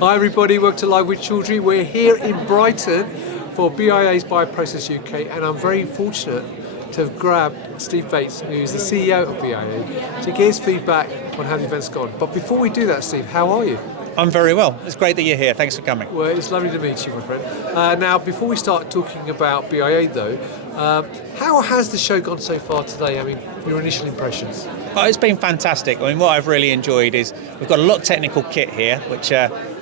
Hi everybody, welcome to Live with Children. We're here in Brighton for BIA's bioProcessUK, and I'm very fortunate to have grabbed Steve Bates, who's the CEO of BIA, to get his feedback on how the event's gone. But before we do that, Steve, how are you? I'm very well. It's great that you're here. Thanks for coming. Well, it's lovely to meet you, my friend. Now, before we start talking about BIA though, how has the show gone so far today? I mean, your initial impressions? Oh, it's been fantastic. I mean, what I've really enjoyed is we've got a lot of technical kit here, which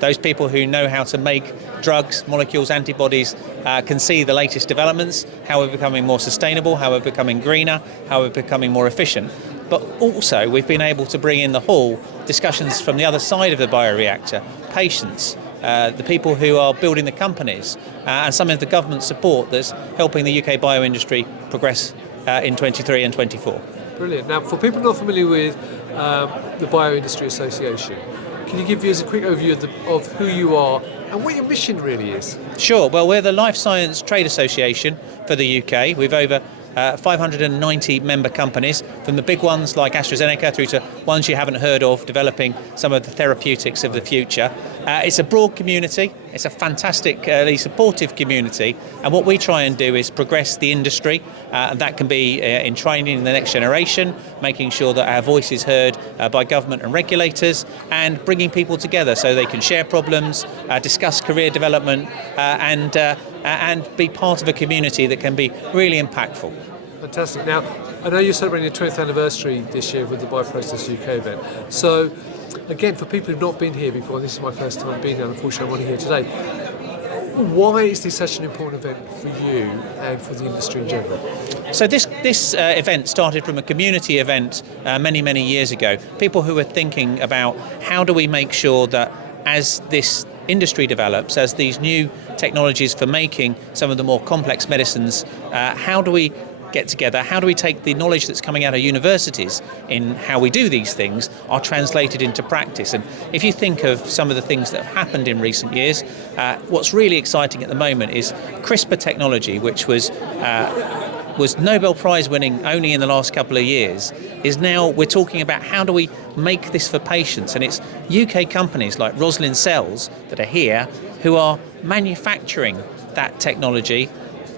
those people who know how to make drugs, molecules, antibodies can see the latest developments, how we're becoming more sustainable, how we're becoming greener, how we're becoming more efficient. But also, we've been able to bring in the hall discussions from the other side of the bioreactor, patients, the people who are building the companies, and some of the government support that's helping the UK bio industry progress in 23 and 24. Brilliant. Now, for people not familiar with the Bio Industry Association, can you give us a quick overview of who you are and what your mission really is? Sure. Well, we're the Life Science Trade Association for the UK. We've over 590 member companies, from the big ones like AstraZeneca through to ones you haven't heard of, developing some of the therapeutics of the future. It's a broad community. It's a fantastically supportive community, and what we try and do is progress the industry, and that can be in training the next generation, making sure that our voice is heard by government and regulators, and bringing people together so they can share problems, discuss career development, and be part of a community that can be really impactful. Fantastic. Now, I know you're celebrating the 20th anniversary this year with the bioProcessUK event. So, again, for people who've not been here before, and this is my first time being here, unfortunately I'm only here today, why is this such an important event for you and for the industry in general? So this event started from a community event many years ago. People who were thinking about how do we make sure that as this industry develops, as these new technologies for making some of the more complex medicines, how do we get together, how do we take the knowledge that's coming out of universities in how we do these things are translated into practice. And if you think of some of the things that have happened in recent years, what's really exciting at the moment is CRISPR technology, which was Nobel Prize winning only in the last couple of years, is now we're talking about how do we make this for patients. And it's UK companies like RoslinCT that are here who are manufacturing that technology,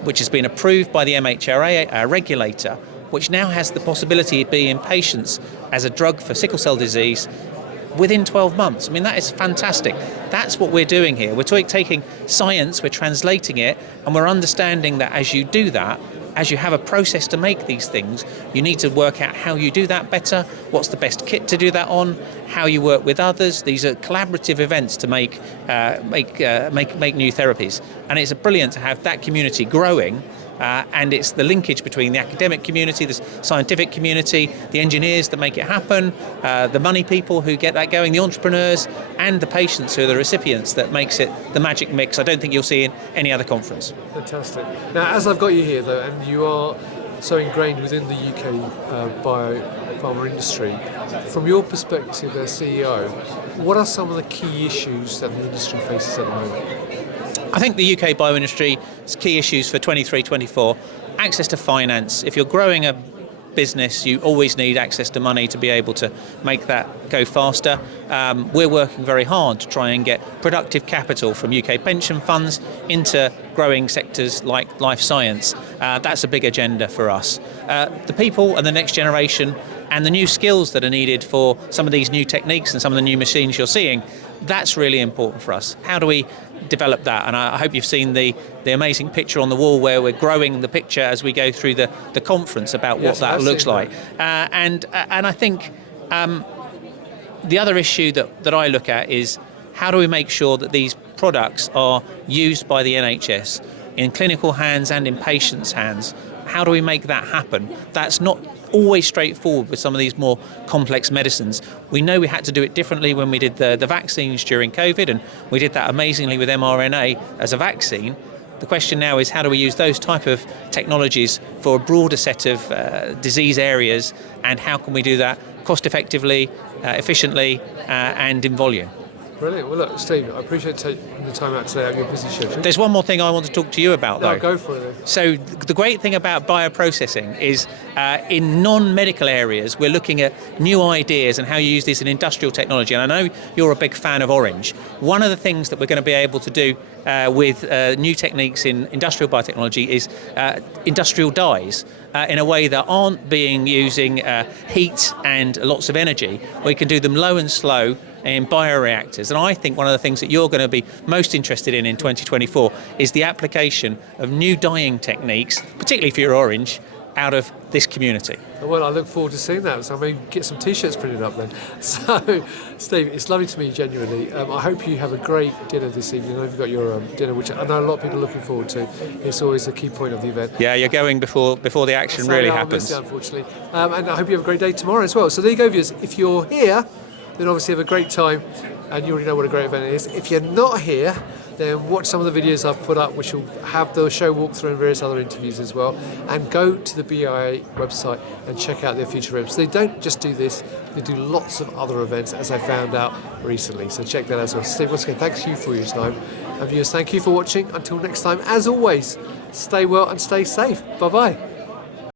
which has been approved by the MHRA, our regulator, which now has the possibility of being in patients as a drug for sickle cell disease within 12 months. I mean, that is fantastic. That's what we're doing here. We're taking science, we're translating it, and we're understanding that as you do that, as you have a process to make these things, you need to work out how you do that better, what's the best kit to do that on, how you work with others. These are collaborative events to make new therapies, and it's brilliant to have that community growing. And it's the linkage between the academic community, the scientific community, the engineers that make it happen, the money people who get that going, the entrepreneurs, and the patients who are the recipients that makes it the magic mix I don't think you'll see in any other conference. Fantastic. Now, as I've got you here, though, and you are so ingrained within the UK biopharma industry, from your perspective as CEO, what are some of the key issues that the industry faces at the moment? I think the UK bio industry's key issues for 23-24, access to finance. If you're growing a business, you always need access to money to be able to make that go faster. We're working very hard to try and get productive capital from UK pension funds into growing sectors like life science. That's a big agenda for us. The people and the next generation and the new skills that are needed for some of these new techniques and some of the new machines you're seeing, that's really important for us. How do we develop that? And I hope you've seen the amazing picture on the wall where we're growing the picture as we go through the conference about what that looks like. And I think the other issue that I look at is how do we make sure that these products are used by the NHS in clinical hands and in patients' hands? How do we make that happen? That's not always straightforward with some of these more complex medicines. We know we had to do it differently when we did the vaccines during COVID, and we did that amazingly with mRNA as a vaccine. The question now is how do we use those type of technologies for a broader set of disease areas, and how can we do that cost effectively, efficiently, and in volume? Brilliant. Well, look, Steve, I appreciate taking the time out today out of your busy schedule. There's one more thing I want to talk to you about, though. No, go for it then. So the great thing about bioprocessing is in non-medical areas, we're looking at new ideas and how you use this in industrial technology. And I know you're a big fan of orange. One of the things that we're going to be able to do with new techniques in industrial biotechnology is industrial dyes in a way that aren't being using heat and lots of energy. We can do them low and slow in bioreactors. And I think one of the things that you're going to be most interested in 2024 is the application of new dyeing techniques, particularly for your orange, out of this community. Well, I look forward to seeing that, so I may get some T-shirts printed up then. So, Steve, it's lovely to meet you genuinely. I hope you have a great dinner this evening. I know you've got your dinner, which I know a lot of people are looking forward to. It's always a key point of the event. Yeah, you're going before the action So, really yeah, happens. I'll miss it, unfortunately. And I hope you have a great day tomorrow as well. So there you go, viewers. If you're here, then obviously have a great time, and you already know what a great event it is. If you're not here, then watch some of the videos I've put up, which will have the show walkthrough and various other interviews as well. And go to the BIA website and check out their future events. They don't just do this, they do lots of other events, as I found out recently. So check that out as well. Steve, once again, thanks you for your time. And viewers, thank you for watching. Until next time, as always, stay well and stay safe. Bye-bye.